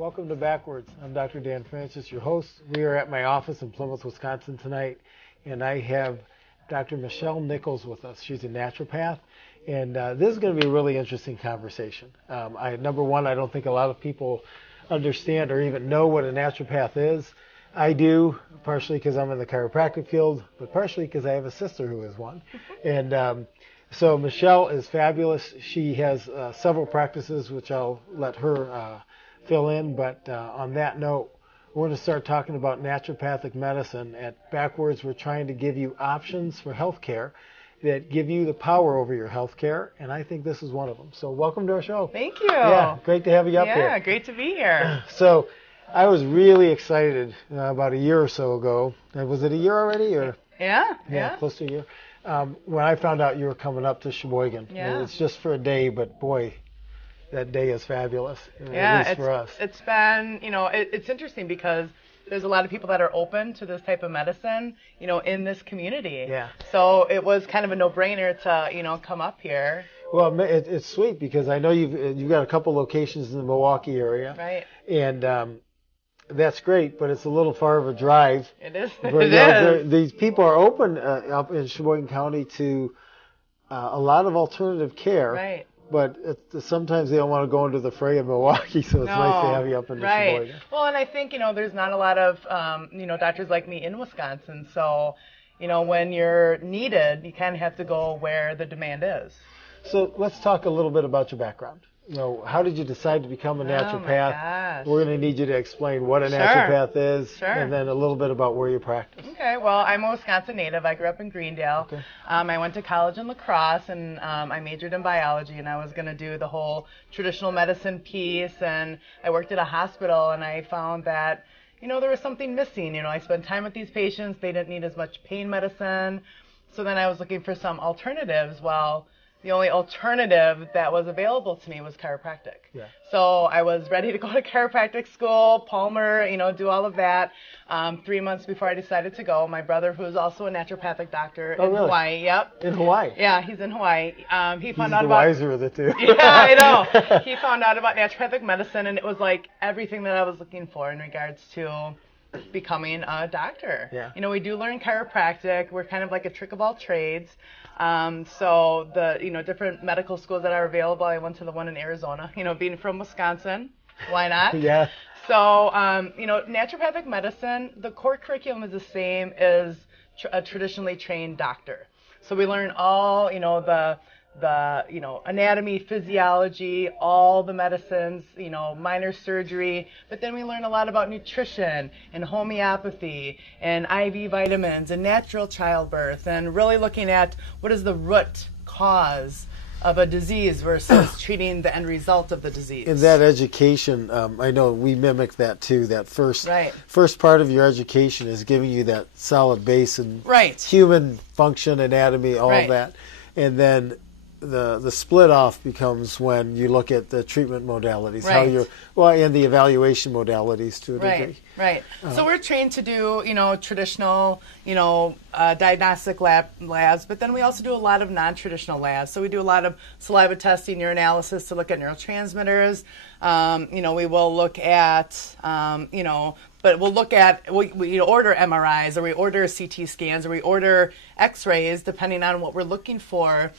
Welcome to BackWords. I'm Dr. Dan Francis, your host. We are at my office in Plymouth, Wisconsin tonight, and I have Dr. Michelle Nichols with us. She's a naturopath, and this is going to be a really interesting conversation. Number one, I don't think a lot of people understand or even know what a naturopath is. I do, partially because I'm in the chiropractic field, but partially because I have a sister who is one. And so Michelle is fabulous. She has several practices, which I'll let her fill in. But on that note, we're going to start talking about naturopathic medicine. At BackWords, we're trying to give you options for healthcare that give you the power over your healthcare, and I think this is one of them. So welcome to our show. Thank you. Yeah, great to have you up here. Yeah, great to be here. So I was really excited about a year or so ago. Was it a year already? Or Yeah. Close to a year. When I found out you were coming up to Sheboygan. Yeah. It's just for a day, but boy, that day is fabulous. Yeah, at least for us. It's been, it's interesting because there's a lot of people that are open to this type of medicine, in this community. Yeah. So it was kind of a no-brainer to, come up here. Well, it's sweet because I know you've got a couple locations in the Milwaukee area. Right. And that's great, but it's a little far of a drive. It is. But, these people are open up in Sheboygan County to a lot of alternative care. Right. But sometimes they don't want to go into the fray of Milwaukee, so it's nice to have you up in Sheboygan. Well, and I think, there's not a lot of, doctors like me in Wisconsin. So, when you're needed, you kind of have to go where the demand is. So let's talk a little bit about your background. How did you decide to become a naturopath? Oh, my gosh. We're going to need you to explain what a naturopath is, Sure. and then a little bit about where you practice. Okay, well, I'm a Wisconsin native. I grew up in Greendale. Okay. I went to college in La Crosse, and I majored in biology, and I was going to do the whole traditional medicine piece, and I worked at a hospital, and I found that, there was something missing. I spent time with these patients. They didn't need as much pain medicine. So then I was looking for some alternatives. Well, the only alternative that was available to me was chiropractic. Yeah. So I was ready to go to chiropractic school, Palmer, do all of that. 3 months before I decided to go, my brother, who is also a naturopathic doctor in really? Hawaii. Yep. In Hawaii? Yeah, he's in Hawaii. He found He's out the about wiser of the two. Yeah, I know. He found out about naturopathic medicine, and it was like everything that I was looking for in regards to becoming a doctor. Yeah. We do learn chiropractic. We're kind of like a trick of all trades. So the different medical schools that are available, I went to the one in Arizona, being from Wisconsin, why not? Yeah. So, naturopathic medicine, the core curriculum is the same as a traditionally trained doctor. So we learn all, the anatomy, physiology, all the medicines, minor surgery, but then we learn a lot about nutrition and homeopathy and IV vitamins and natural childbirth and really looking at what is the root cause of a disease versus treating the end result of the disease. In that education, I know we mimic that too. That first part of your education is giving you that solid base and human function, anatomy, all of that. And then the split off becomes when you look at the treatment modalities, and the evaluation modalities to a degree. Right. So we're trained to do, traditional, diagnostic labs, but then we also do a lot of non-traditional labs. So we do a lot of saliva testing, urinalysis to look at neurotransmitters. We will look at, but we'll look at, we order MRIs or we order CT scans or we order X-rays depending on what we're looking for,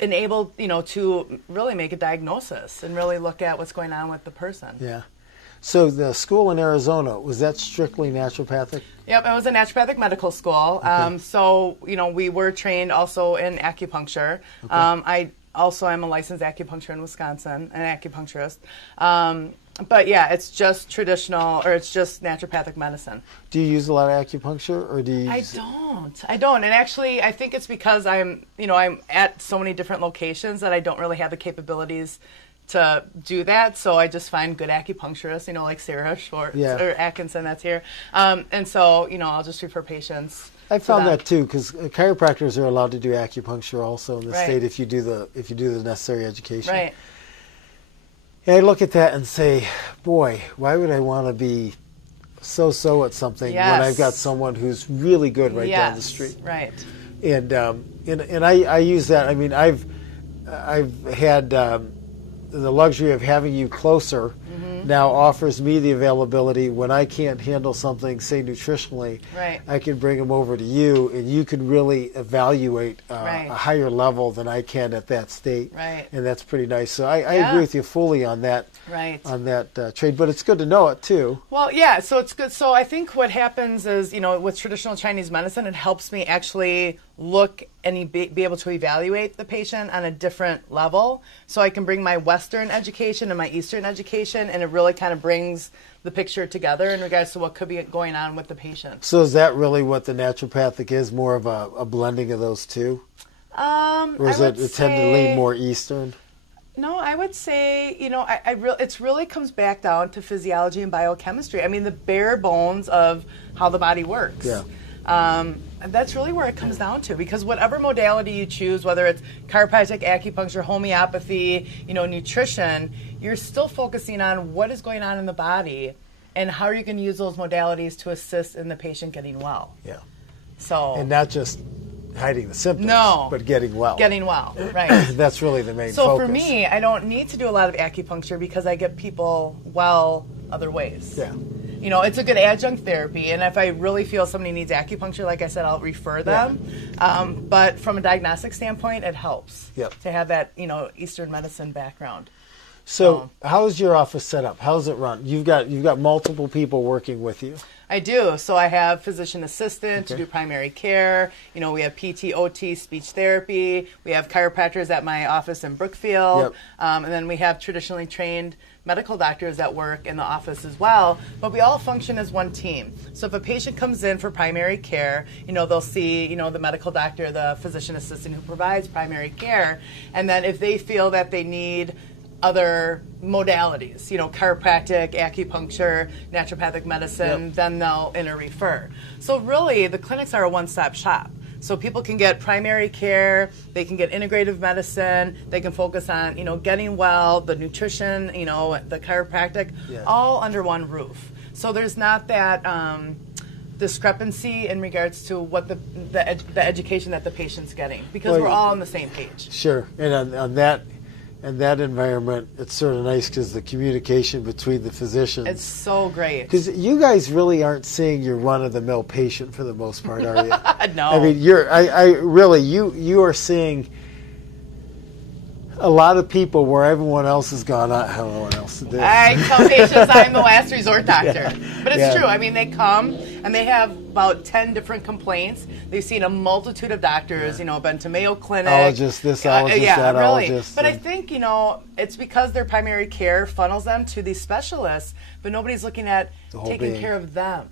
and able, to really make a diagnosis and really look at what's going on with the person. Yeah. So the school in Arizona, was that strictly naturopathic? Yep, it was a naturopathic medical school. Okay. So, we were trained also in acupuncture. Okay. I also am a licensed acupuncturist in Wisconsin, an acupuncturist. But yeah, it's just traditional, or it's just naturopathic medicine. Do you use a lot of acupuncture, or do you? I don't. And actually, I think it's because I'm at so many different locations that I don't really have the capabilities to do that. So I just find good acupuncturists, like Sarah Schwartz or Atkinson that's here. And so, I'll just refer patients. I found that too, because chiropractors are allowed to do acupuncture also in the state if you do the necessary education. Right. And I look at that and say, boy, why would I want to be so at something when I've got someone who's really good right down the street? Right. And I use that. I mean, I've had the luxury of having you closer now offers me the availability when I can't handle something, say nutritionally, Right. I can bring them over to you, and you can really evaluate Right. a higher level than I can at that state. Right. And that's pretty nice. So I Yeah. agree with you fully on that. Right. On that trade, but it's good to know it too. Well, yeah, so it's good. So I think what happens is, with traditional Chinese medicine, it helps me actually look and be able to evaluate the patient on a different level. So I can bring my Western education and my Eastern education, and it really kind of brings the picture together in regards to what could be going on with the patient. So is that really what the naturopathic is, more of a blending of those two? Or is it tend to lean more Eastern? No, I would say, it really comes back down to physiology and biochemistry. I mean, the bare bones of how the body works. Yeah. That's really where it comes down to, because whatever modality you choose, whether it's chiropractic, acupuncture, homeopathy, nutrition, you're still focusing on what is going on in the body and how you can use those modalities to assist in the patient getting well. Yeah. So. And not just hiding the symptoms, no, but getting well. Getting well, right. That's really the main focus. So for me, I don't need to do a lot of acupuncture because I get people well other ways. Yeah. It's a good adjunct therapy, and if I really feel somebody needs acupuncture, like I said, I'll refer them. Yeah. But from a diagnostic standpoint, it helps to have that, Eastern medicine background. So how is your office set up? How's it run? You've got multiple people working with you. I do. So I have physician assistant to do primary care. We have PT, OT, speech therapy. We have chiropractors at my office in Brookfield. And then we have traditionally trained medical doctors that work in the office as well. But we all function as one team. So if a patient comes in for primary care, they'll see, the medical doctor, the physician assistant who provides primary care. And then if they feel that they need other modalities, chiropractic, acupuncture, naturopathic medicine, then they'll inter-refer. So really, the clinics are a one-stop shop. So people can get primary care, they can get integrative medicine, they can focus on, getting well, the nutrition, the chiropractic, all under one roof. So there's not that discrepancy in regards to what the education that the patient's getting, because we're all on the same page. Sure, and on that. And that environment, it's sort of nice because the communication between the physicians. It's so great. Because you guys really aren't seeing your run-of-the-mill patient for the most part, are you? No. I mean, you are seeing a lot of people where everyone else has gone, I don't know what else to do. I tell patients I'm the last resort doctor. Yeah. But it's true. I mean, they come and they have about 10 different complaints. They've seen a multitude of doctors, been to Mayo Clinic. Ologist, this ologist, that really. ologist. But I think, it's because their primary care funnels them to these specialists, but nobody's looking at taking care of them.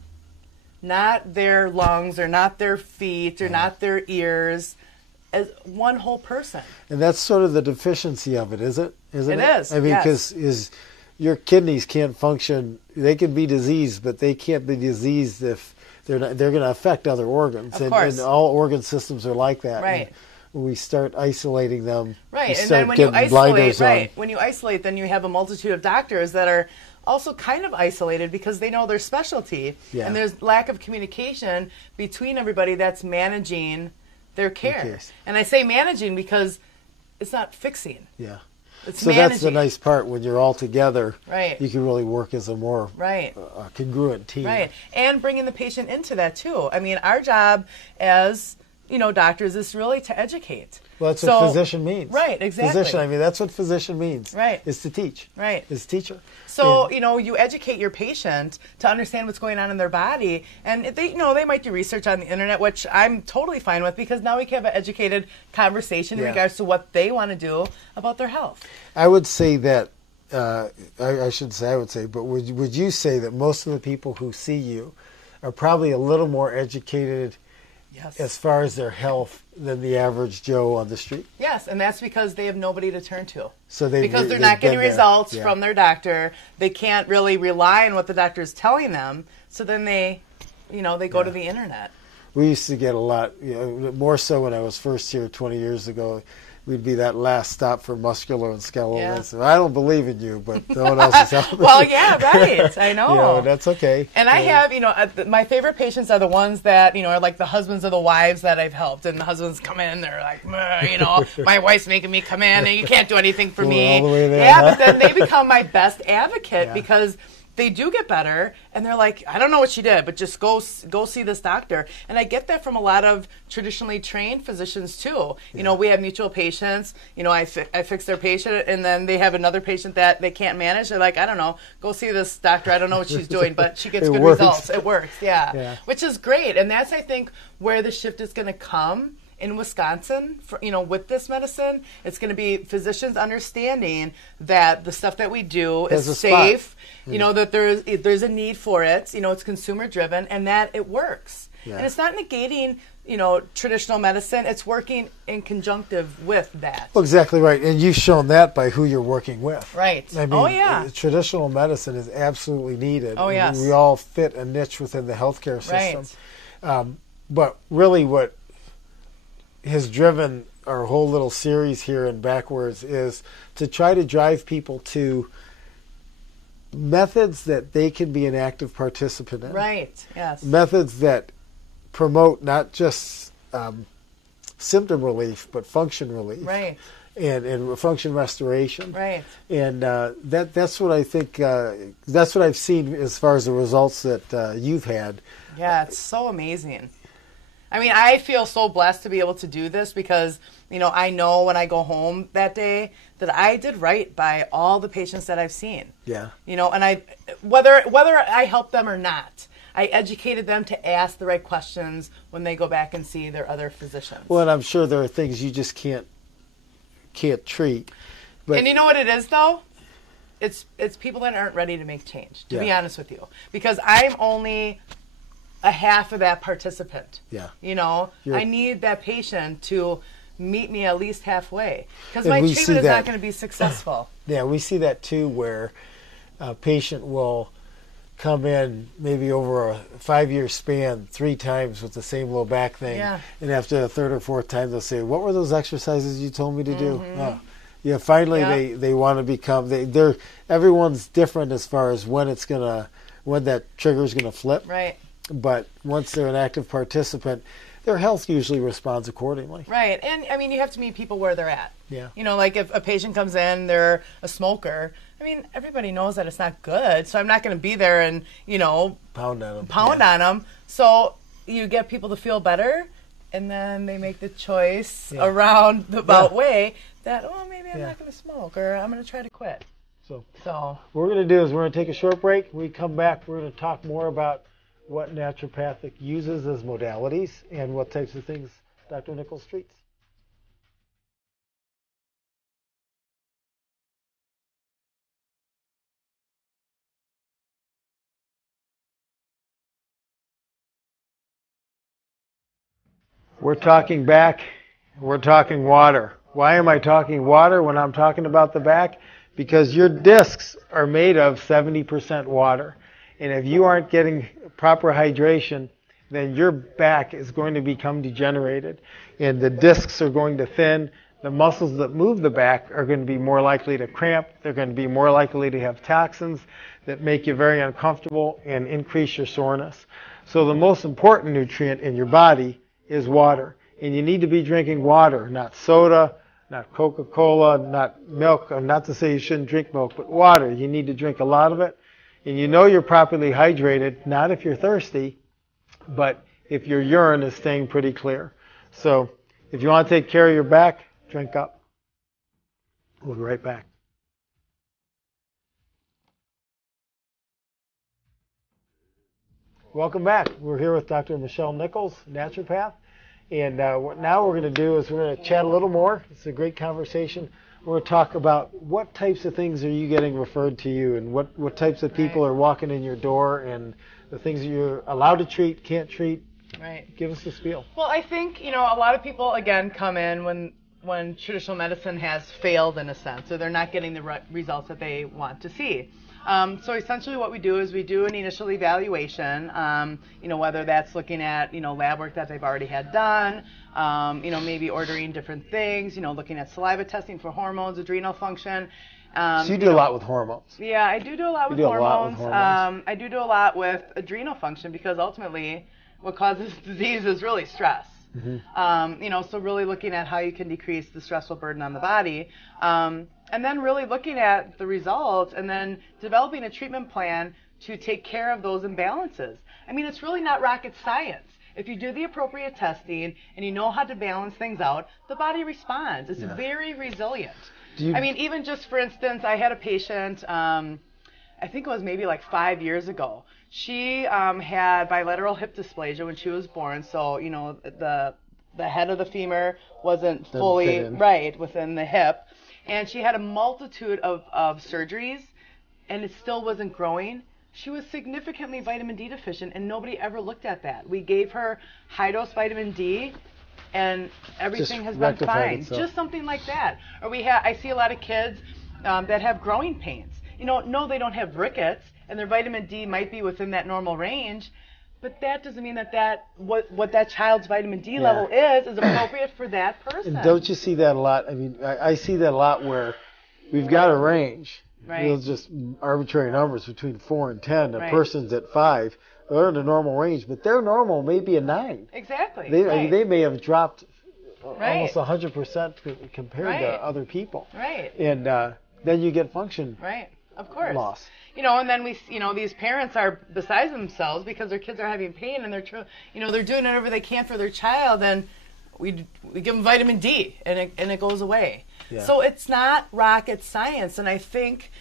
Not their lungs or not their feet or not their ears. As one whole person. And that's sort of the deficiency of it, is it? Isn't it? It is. I mean, because your kidneys can't function. They can be diseased, but they can't be diseased if they're going to affect other organs. Of course. And all organ systems are like that. Right. And when we start isolating them, right. and then when you isolate, then you have a multitude of doctors that are also kind of isolated because they know their specialty, and there's lack of communication between everybody that's managing their care. And I say managing because it's not fixing. Yeah. It's so managing. That's the nice part. When you're all together, right, you can really work as a more congruent team. Right. And bringing the patient into that too. I mean, our job as doctors is really to educate. Well, that's what physician means. Right, exactly. Physician, I mean, that's what physician means. Right. Is to teach. Right. Is teacher. So, you educate your patient to understand what's going on in their body. And they might do research on the internet, which I'm totally fine with, because now we can have an educated conversation in regards to what they want to do about their health. I would say that, I shouldn't say I would say, but would you say that most of the people who see you are probably a little more educated as far as their health than the average Joe on the street? Yes, and that's because they have nobody to turn to. So because they're not getting results from their doctor. They can't really rely on what the doctor is telling them. So then they go to the internet. We used to get a lot, more so when I was first here 20 years ago. we'd be that last stop for muscular and skeletal. Yeah. So I don't believe in you, but no one else is helping. Well, yeah, right. I know. You know, that's okay. And I have, my favorite patients are the ones that, are like the husbands of the wives that I've helped. And the husbands come in, they're like, my wife's making me come in, and you can't do anything for me. All the way there, yeah, huh? but then they become my best advocate because they do get better, and they're like, I don't know what she did, but just go see this doctor. And I get that from a lot of traditionally trained physicians too. Yeah. We have mutual patients. I fix their patient, and then they have another patient that they can't manage. They're like, I don't know, go see this doctor. I don't know what she's doing, but she gets good results. It works, yeah, which is great. And that's, I think, where the shift is going to come. In Wisconsin, with this medicine, it's going to be physicians understanding that the stuff that we do is safe, that there's a need for it, it's consumer driven, and that it works. Yeah. And it's not negating, traditional medicine. It's working in conjunctive with that. Well, exactly right. And you've shown that by who you're working with. Right. I mean, traditional medicine is absolutely needed. Oh, yes. We all fit a niche within the healthcare system. Right. But really what has driven our whole little series here in BackWords is to try to drive people to methods that they can be an active participant in. Right, yes. Methods that promote not just symptom relief, but function relief. Right. And function restoration. Right. And that's what I think, that's what I've seen as far as the results that you've had. Yeah, it's so amazing. I mean, I feel so blessed to be able to do this because, I know when I go home that day that I did right by all the patients that I've seen. Yeah. And whether I help them or not, I educated them to ask the right questions when they go back and see their other physicians. Well, and I'm sure there are things you just can't treat. But and you know what it is, though? It's people that aren't ready to make change, to be honest with you. Because I'm only a half of that participant. Yeah. I need that patient to meet me at least halfway because my treatment is not going to be successful. Yeah, we see that too, where a patient will come in maybe over a 5-year span 3 times with the same low back thing, and after the 3rd or 4th time they'll say, "What were those exercises you told me to do?" Yeah, finally they want to become. Everyone's different as far as when that trigger's gonna flip. Right. But once they're an active participant, their health usually responds accordingly. Right. And, I mean, you have to meet people where they're at. Yeah. Like if a patient comes in, they're a smoker, I mean, everybody knows that it's not good. So I'm not going to be there and, pound on them. So you get people to feel better, and then they make the choice around the way that, maybe I'm not going to smoke, or I'm going to try to quit. So what we're going to do is we're going to take a short break. When we come back, we're going to talk more about what naturopathic uses as modalities and what types of things Dr. Nichols treats. We're talking back, we're talking water. Why am I talking water when I'm talking about the back? Because your discs are made of 70% water. And if you aren't getting proper hydration, then your back is going to become degenerated. And the discs are going to thin. The muscles that move the back are going to be more likely to cramp. They're going to be more likely to have toxins that make you very uncomfortable and increase your soreness. So the most important nutrient in your body is water. And you need to be drinking water, not soda, not Coca-Cola, not milk. Not to say you shouldn't drink milk, but water. You need to drink a lot of it. And you're properly hydrated, not if you're thirsty, but if your urine is staying pretty clear. So if you want to take care of your back, drink up. We'll be right back. Welcome back. We're here with Dr. Michelle Nichols, naturopath. And now what we're going to do is we're going to chat a little more. It's a great conversation. We're going to talk about what types of things are you getting referred to you, and what types of people are walking in your door, and the things that you're allowed to treat, can't treat. Right. Give us the spiel. Well, I think, a lot of people, again, come in when when traditional medicine has failed in a sense, or they're not getting the results that they want to see. So essentially what we do is we do an initial evaluation, whether that's looking at, lab work that they've already had done, maybe ordering different things, looking at saliva testing for hormones, adrenal function. So you do a lot with hormones. Yeah, I do a lot with hormones. I do a lot with adrenal function because ultimately what causes disease is really stress. Mm-hmm. So really looking at how you can decrease the stressful burden on the body. And then really looking at the results and then developing a treatment plan to take care of those imbalances. I mean, it's really not rocket science. If you do the appropriate testing and you know how to balance things out, the body responds. It's very resilient. Even just for instance, I had a patient, I think it was maybe like 5 years ago. She had bilateral hip dysplasia when she was born. So, the head of the femur wasn't fully right within the hip. And she had a multitude of surgeries, and it still wasn't growing. She was significantly vitamin D deficient, and nobody ever looked at that. We gave her high-dose vitamin D, and everything has been fine. Itself. Just something like that. Or I see a lot of kids that have growing pains. No, they don't have rickets, and their vitamin D might be within that normal range, but that doesn't mean that what that child's vitamin D level is appropriate for that person. And don't you see that a lot? I mean, I see that a lot where we've got a range. Right. It's just arbitrary numbers between 4 and 10. A person's at 5. They're in the normal range, but their normal may be a 9. Exactly. They may have dropped almost 100% compared to other people. Right. And then you get function Of course. loss. And then these parents are beside themselves because their kids are having pain and they're doing whatever they can for their child, and we give them vitamin D and it goes away. Yeah. So it's not rocket science, and I think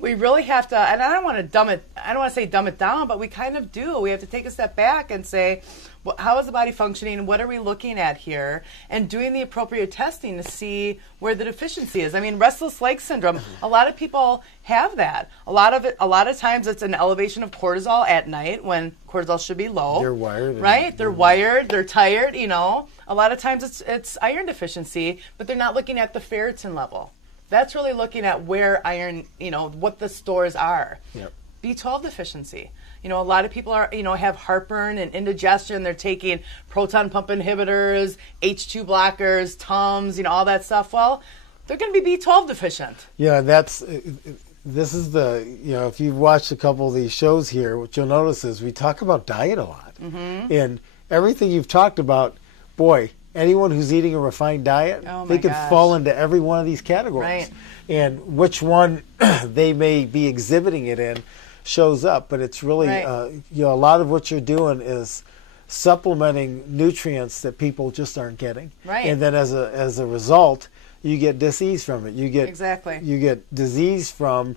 we really have to, and I don't want to say dumb it down, but we kind of do. We have to take a step back and say, well, how is the body functioning? What are we looking at here? And doing the appropriate testing to see where the deficiency is. I mean, restless leg syndrome, a lot of people have that. A lot of times it's an elevation of cortisol at night when cortisol should be low. They're wired. Right? They're wired. They're tired, A lot of times it's iron deficiency, but they're not looking at the ferritin level. That's really looking at where iron, what the stores are. Yep. B12 deficiency. A lot of people are, have heartburn and indigestion. They're taking proton pump inhibitors, H2 blockers, Tums, all that stuff. Well, they're going to be B12 deficient. Yeah, this is if you've watched a couple of these shows here, what you'll notice is we talk about diet a lot. Mm-hmm. And everything you've talked about, boy, anyone who's eating a refined diet, they could fall into every one of these categories. Right. And which one they may be exhibiting it in shows up. But it's really, a lot of what you're doing is supplementing nutrients that people just aren't getting. Right. And then as a result, you get disease from it. You get disease from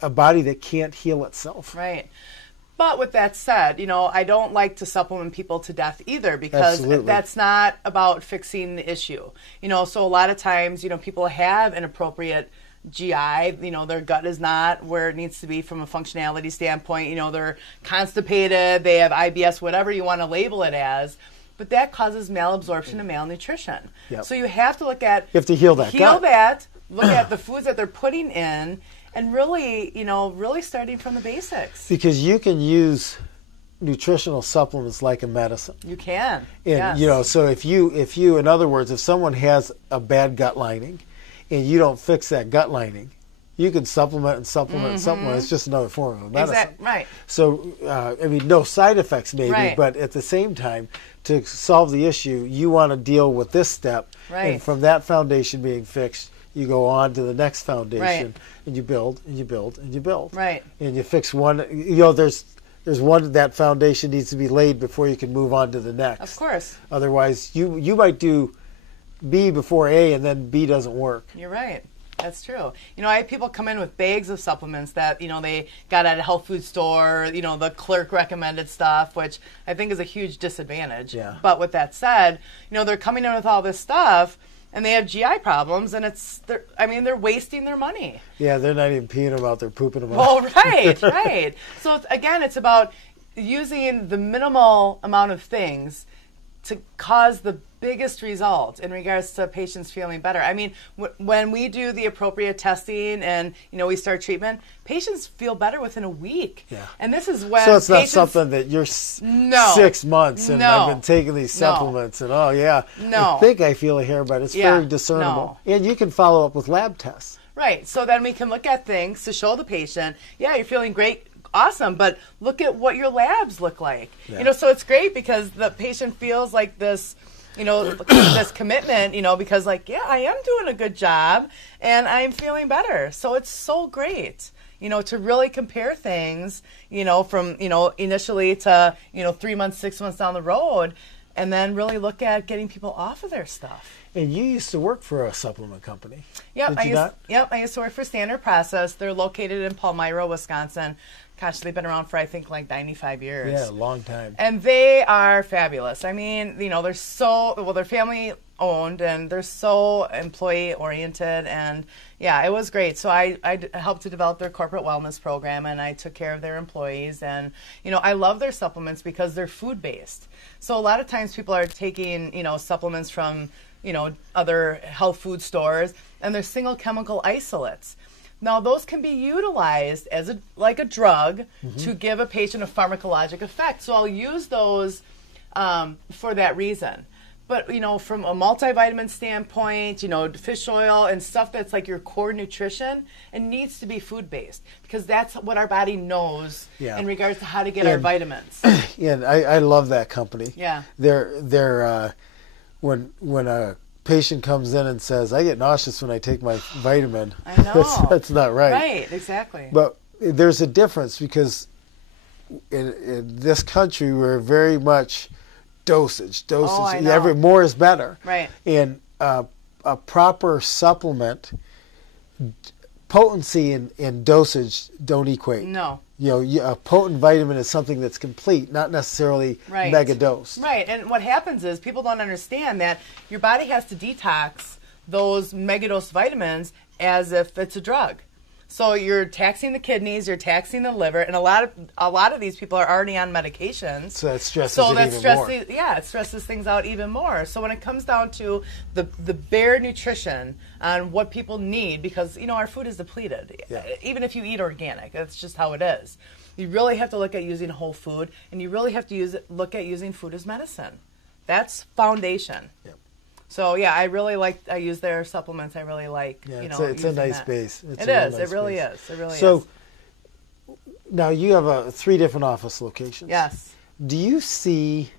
a body that can't heal itself. Right. But with that said, I don't like to supplement people to death either, because that's not about fixing the issue. So a lot of times, people have an appropriate GI, their gut is not where it needs to be from a functionality standpoint. They're constipated, they have IBS, whatever you want to label it as. But that causes malabsorption and malnutrition. Yep. So you have to look at... You have to heal that gut. Look at the foods that they're putting in, and really, really starting from the basics. Because you can use nutritional supplements like a medicine. You can. And, so if you, in other words, if someone has a bad gut lining and you don't fix that gut lining, you can supplement and supplement and supplement. It's just another form of medicine. Right. So, no side effects maybe, but at the same time, to solve the issue, you want to deal with this step. Right. And from that foundation being fixed, you go on to the next foundation, and you build, and you build, and you build. Right. And you fix one, there's one, that foundation needs to be laid before you can move on to the next. Of course. Otherwise, you might do B before A, and then B doesn't work. You're right. That's true. I have people come in with bags of supplements that, they got at a health food store, the clerk recommended stuff, which I think is a huge disadvantage. Yeah. But with that said, they're coming in with all this stuff, and they have GI problems, and they're wasting their money. Yeah, they're not even peeing them out, they're pooping them out. Well, right. So, it's about using the minimal amount of things to cause the biggest result in regards to patients feeling better. I mean, when we do the appropriate testing and, we start treatment, patients feel better within a week. Yeah. And this is when So it's not something that you're 6 months and I've been taking these supplements and, I think I feel a hair, but it's very discernible. And you can follow up with lab tests. Right. So then we can look at things to show the patient, you're feeling great. Awesome, but look at what your labs look like. Yeah. So it's great because the patient feels like this, this commitment, because I am doing a good job and I'm feeling better. So it's so great, to really compare things, from, initially to, 3 months, 6 months down the road, and then really look at getting people off of their stuff. And you used to work for a supplement company. Yep, I used to work for Standard Process. They're located in Palmyra, Wisconsin. Gosh, they've been around for, I think, 95 years. Yeah, a long time. And they are fabulous. I mean, they're family owned and they're so employee oriented. And yeah, it was great. So I helped to develop their corporate wellness program and I took care of their employees. And, I love their supplements because they're food based. So a lot of times people are taking, supplements from, other health food stores and they're single chemical isolates. Now, those can be utilized as a drug to give a patient a pharmacologic effect. So I'll use those for that reason. But, from a multivitamin standpoint, fish oil and stuff that's like your core nutrition, it needs to be food-based because that's what our body knows in regards to how to get our vitamins. Yeah, I love that company. Yeah. They're when a patient comes in and says, I get nauseous when I take my vitamin. I know. That's not right. Right, exactly. But there's a difference because in this country we're very much dosage. Oh, I know. More is better. Right. And a proper supplement, potency and dosage don't equate. No. A potent vitamin is something that's complete, not necessarily mega dose. Right, and what happens is people don't understand that your body has to detox those megadose vitamins as if it's a drug. So you're taxing the kidneys, you're taxing the liver, and a lot of these people are already on medications. So that stresses it even more. Yeah, it stresses things out even more. So when it comes down to the bare nutrition on what people need, because our food is depleted, even if you eat organic, that's just how it is. You really have to look at using whole food, and you really have to look at using food as medicine. That's foundation. Yep. So yeah, I use their supplements. I really like, it's a nice base. It is. It really is. So now you have 3 different office locations. Yes. Do you see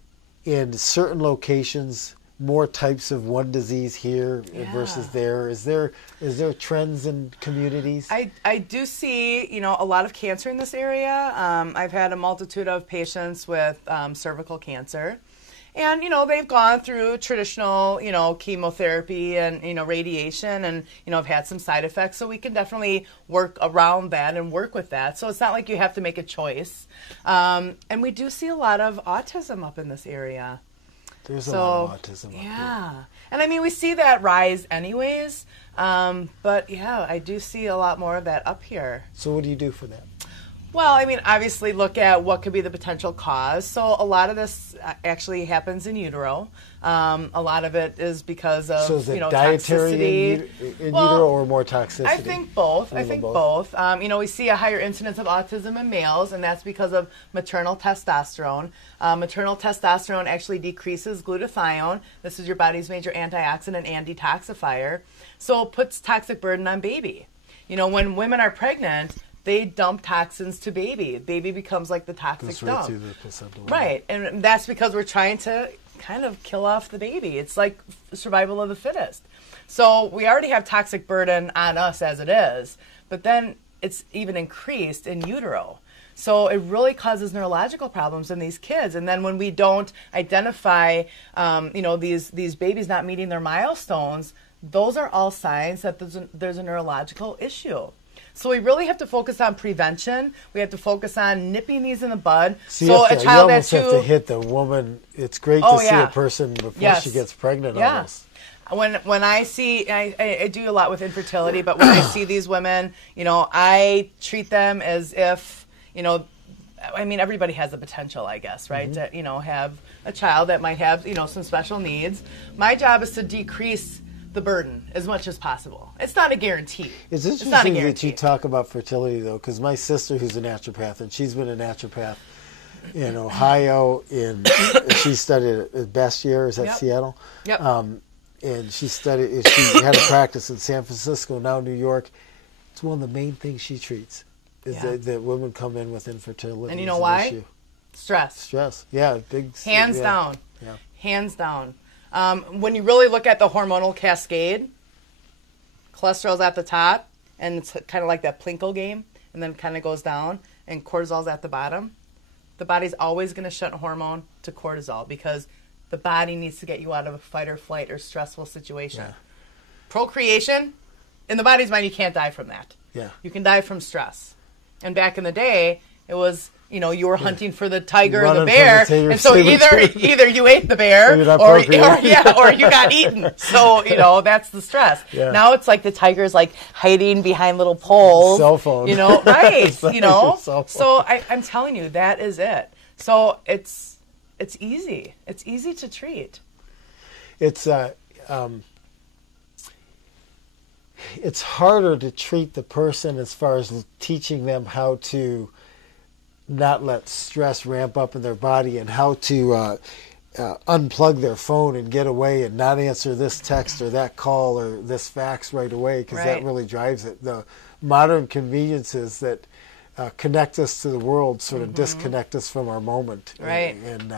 in certain locations more types of one disease here versus there? Is there trends in communities? I do see, a lot of cancer in this area. I've had a multitude of patients with cervical cancer. And, they've gone through traditional, chemotherapy and, radiation and, have had some side effects. So we can definitely work around that and work with that. So it's not like you have to make a choice. And we do see a lot of autism up in this area. There's a lot of autism up here. And I mean, we see that rise anyways. But yeah, I do see a lot more of that up here. So what do you do for that? Well, I mean, obviously look at what could be the potential cause. So a lot of this actually happens in utero. A lot of it is because of, so is it dietary toxicity. in utero or more toxicity? I think both. We see a higher incidence of autism in males, and that's because of maternal testosterone. Maternal testosterone actually decreases glutathione. This is your body's major antioxidant and detoxifier. So it puts toxic burden on baby. When women are pregnant, they dump toxins to baby. Baby becomes like the toxic dump. Through the placental. Right, and that's because we're trying to kind of kill off the baby. It's like survival of the fittest. So we already have toxic burden on us as it is, but then it's even increased in utero. So it really causes neurological problems in these kids. And then when we don't identify, these babies not meeting their milestones, those are all signs that there's a neurological issue. So we really have to focus on prevention. We have to focus on nipping these in the bud. So a child you almost have to hit the woman. It's great to see a person before she gets pregnant. Almost. When I see, I do a lot with infertility, but when I see these women, I treat them as if, I mean, everybody has the potential, I guess, right? Mm-hmm. To, have a child that might have, some special needs. My job is to decrease the burden as much as possible. It's not a guarantee. It's interesting that you talk about fertility, though, because my sister, who's a naturopath, and she's been a naturopath in Ohio, she studied at Bastyr, is that Yep. Seattle? Yep. And she had a practice in San Francisco, now New York. It's one of the main things she treats, is that women come in with infertility. And you know why? Issue. Stress. Yeah, big. Hands yeah. down. Yeah. Hands down. When you really look at the hormonal cascade, cholesterol's at the top, and it's kind of like that Plinko game, and then kind of goes down, and cortisol's at the bottom. The body's always going to shunt hormone to cortisol because the body needs to get you out of a fight or flight or stressful situation. Yeah. Procreation, in the body's mind, you can't die from that. Yeah. You can die from stress. And back in the day, it was, you were hunting for the tiger or the bear, and so either you ate the bear or you got eaten. So, that's the stress. Yeah. Now it's like the tiger's like hiding behind little poles. Cell phone. Right. Cell phone. So I'm telling you, that is it. So it's easy. It's easy to treat. It's harder to treat the person as far as teaching them how to not let stress ramp up in their body and how to unplug their phone and get away and not answer this text or that call or this fax right away, because that really drives it. The modern conveniences that connect us to the world sort of disconnect us from our moment. Right. And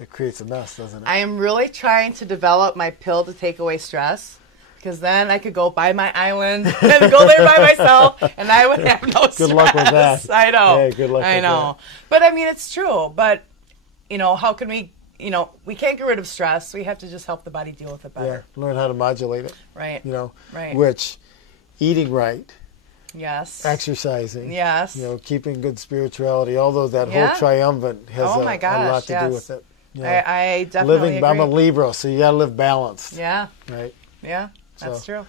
it creates a mess, doesn't it? I am really trying to develop my pill to take away stress. Because then I could go buy my island and go there by myself, and I would have no stress. Good luck with that. I know. Yeah, good luck I with know. that. But I mean, it's true. But how can we? We can't get rid of stress. We have to just help the body deal with it better. Yeah, learn how to modulate it. Right. Right. Which, eating right. Yes. Exercising. Yes. Keeping good spirituality. Although that whole triumvirate has a lot to do with it. I definitely agree. I'm a Libra, so you got to live balanced. Yeah. Right. Yeah. That's true.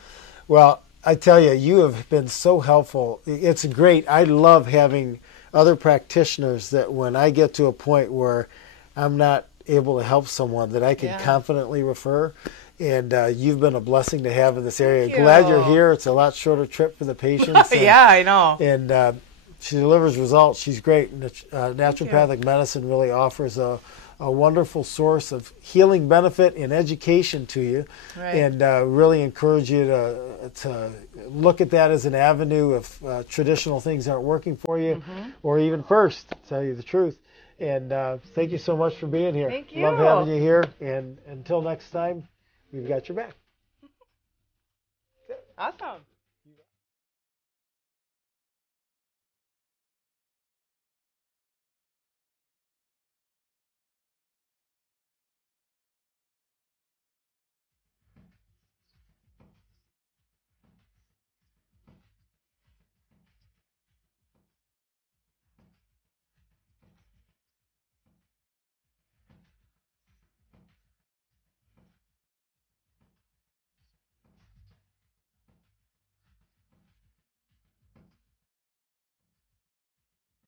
Well, I tell you, you have been so helpful. It's great. I love having other practitioners that when I get to a point where I'm not able to help someone, that I can confidently refer. And you've been a blessing to have in this area. Thank you. Glad you're here. It's a lot shorter trip for the patients. Yeah, I know. And she delivers results. She's great. Naturopathic medicine really offers a wonderful source of healing benefit and education to you. Right. And really encourage you to look at that as an avenue if traditional things aren't working for you, or even first, to tell you the truth. And thank you so much for being here. Thank you. Love having you here. And until next time, we've got your back. Awesome.